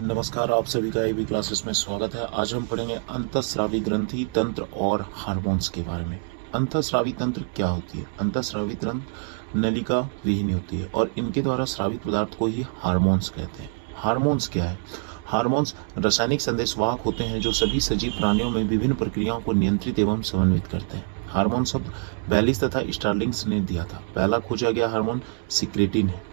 नमस्कार, आप सभी का एबी क्लासेस में स्वागत है। आज हम पढ़ेंगे अंतःस्रावी ग्रंथि तंत्र और हार्मोन्स के बारे में। अंतःस्रावी तंत्र क्या होती है? अंतःस्रावी तंत्र नलिका विहीन होती है और इनके द्वारा स्रावित पदार्थ को ही हार्मोन्स कहते हैं। हार्मोन्स क्या है? हार्मोन्स रासायनिक संदेशवाहक होते हैं जो सभी सजीव प्राणियों में विभिन्न प्रक्रियाओं को नियंत्रित एवं समन्वित करते हैं। हार्मोन शब्द बैलिस तथा स्टार्लिंग्स ने दिया था। पहला खोजा गया हार्मोन सिक्रेटिन है।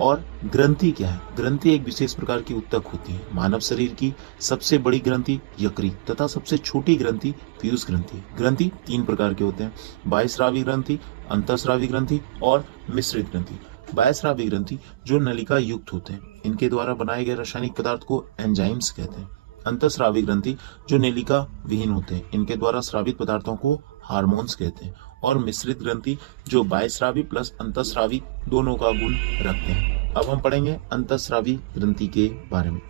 और ग्रंथि क्या है? ग्रंथि एक विशेष प्रकार की उत्तक होती है। मानव शरीर की सबसे बड़ी ग्रंथि यकृत तथा सबसे छोटी ग्रंथि पीयूष ग्रंथि। ग्रंथि तीन प्रकार के होते हैं: बाह्यस्रावी ग्रंथि, अंतःस्रावी ग्रंथि और मिश्रित ग्रंथि। बाह्यस्रावी ग्रंथि जो नलिका युक्त होते हैं, इनके द्वारा बनाए गए रासायनिक पदार्थ को एंजाइम्स कहते हैं। अंतःस्रावी ग्रंथि जो नलिका विहीन होते हैं, इनके द्वारा स्रावित पदार्थों को हार्मोन्स कहते हैं। और मिश्रित ग्रंथि जो बाह्यस्रावी प्लस अंतःस्रावी दोनों का गुण रखते हैं। अब हम पढ़ेंगे अंतःस्रावी ग्रंथि के बारे में।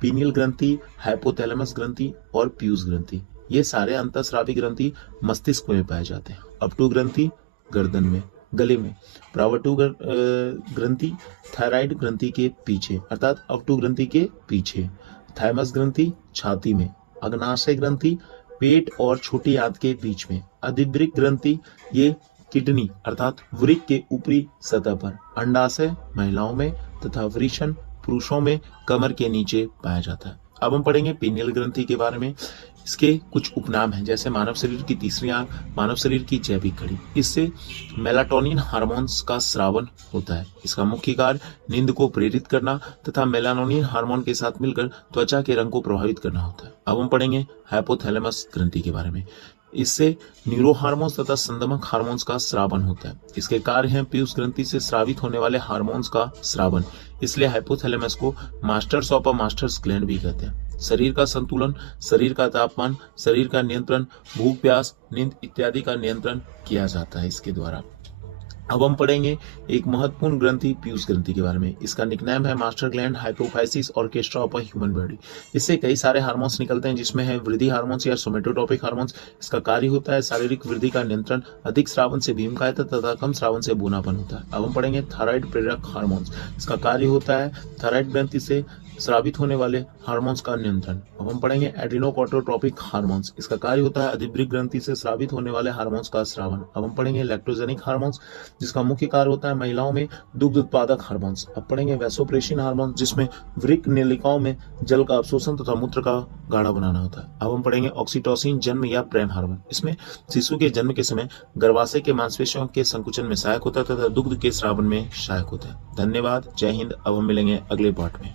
पीनियल ग्रंथि, हाइपोथैलेमस ग्रंथि और पीयूष ग्रंथि, ये सारे अंतःस्रावी ग्रंथि मस्तिष्क में पाए जाते हैं। अपटू ग्रंथि गर्दन में, गले में। प्रावटु ग्रंथि थायराइड ग्रंथि के पीछे अर्थात अपटू ग्रंथि के पीछे। थाइमस ग्रंथि छाती में। अग्नाशय ग्रंथि पेट और छोटी आंत के बीच में। अधिवृक्क ग्रंथि ये किडनी अर्थात वृक्क के ऊपरी सतह पर। अंडाशय महिलाओं में तथा वृषण पुरुषों में कमर के नीचे पाया जाता है। अब हम पढ़ेंगे पीनियल ग्रंथि के बारे में। इसके कुछ उपनाम हैं, जैसे मानव शरीर की तीसरी आंख, मानव शरीर की जैविक घड़ी। इससे मेलाटोनिन हार्मोन्स का स्रावन होता है। इसका मुख्य कार्य नींद को प्रेरित करना तथा मेलाटोनिन हार्मोन के साथ मिलकर त्वचा के रंग को प्रभावित करना होता है। अब हम पढ़ेंगे हाइपोथैलेमस ग्रंथि के बारे में। इससे न्यूरो हार्मोन्स तथा संदमक हार्मोन्स का स्रावन होता है। इसके कार्य हैं पीयूष ग्रंथि से स्रावित होने वाले हार्मोन्स का स्रावन। इसलिए हाइपोथैलेमस को masters of a masters gland भी कहते हैं। शरीर का संतुलन, शरीर का तापमान, शरीर का नियंत्रण, भूख प्यास, नींद इत्यादि का नियंत्रण किया जाता है इसके द्वारा। अब हम पढ़ेंगे एक महत्वपूर्ण ग्रंथि पीयूष ग्रंथि के बारे में। इसका निकनेम है master gland, hypophysis, orchestra of a human body. इससे कई सारे हार्मोन्स निकलते हैं, जिसमें है वृद्धि हार्मोन्स या सोमेटोट्रोपिक हार्मोन्स। इसका कार्य होता है शारीरिक वृद्धि का नियंत्रण, अधिक श्रावण से भीमकायता तथा कम श्रावण से बूनापन होता है। अब हम पढ़ेंगे थायराइड प्रेरक हार्मोन्स। इसका कार्य होता है थायराइड ग्रंथि से स्रावित होने वाले हार्मोन्स का नियंत्रण। अब हम पढ़ेंगे एड्रिनोकोर्टिकोट्रोपिक हार्मोन्स। इसका कार्य होता है अधिवृक्क ग्रंथि से स्रावित होने वाले हार्मोन्स का स्रावन। अब हम पढ़ेंगे लैक्टोजेनिक हार्मोन्स, जिसका मुख्य कार्य होता है महिलाओं में दुग्ध उत्पादक हार्मोन्स। अब पढ़ेंगे वैसोप्रेसिन हार्मोन, जिसमें वृक्क नलिकाओं में जल का अवशोषण तथा मूत्र का गाढ़ा बनाना होता है। अब हम पढ़ेंगे ऑक्सीटोसिन, जन्म या प्रेम हार्मोन। इसमें शिशु के जन्म के समय गर्भाशय के मांसपेशियों के संकुचन में सहायक होता है तथा दुग्ध के स्रावन में सहायक होता है। धन्यवाद, जय हिंद। अब हम मिलेंगे अगले पार्ट में।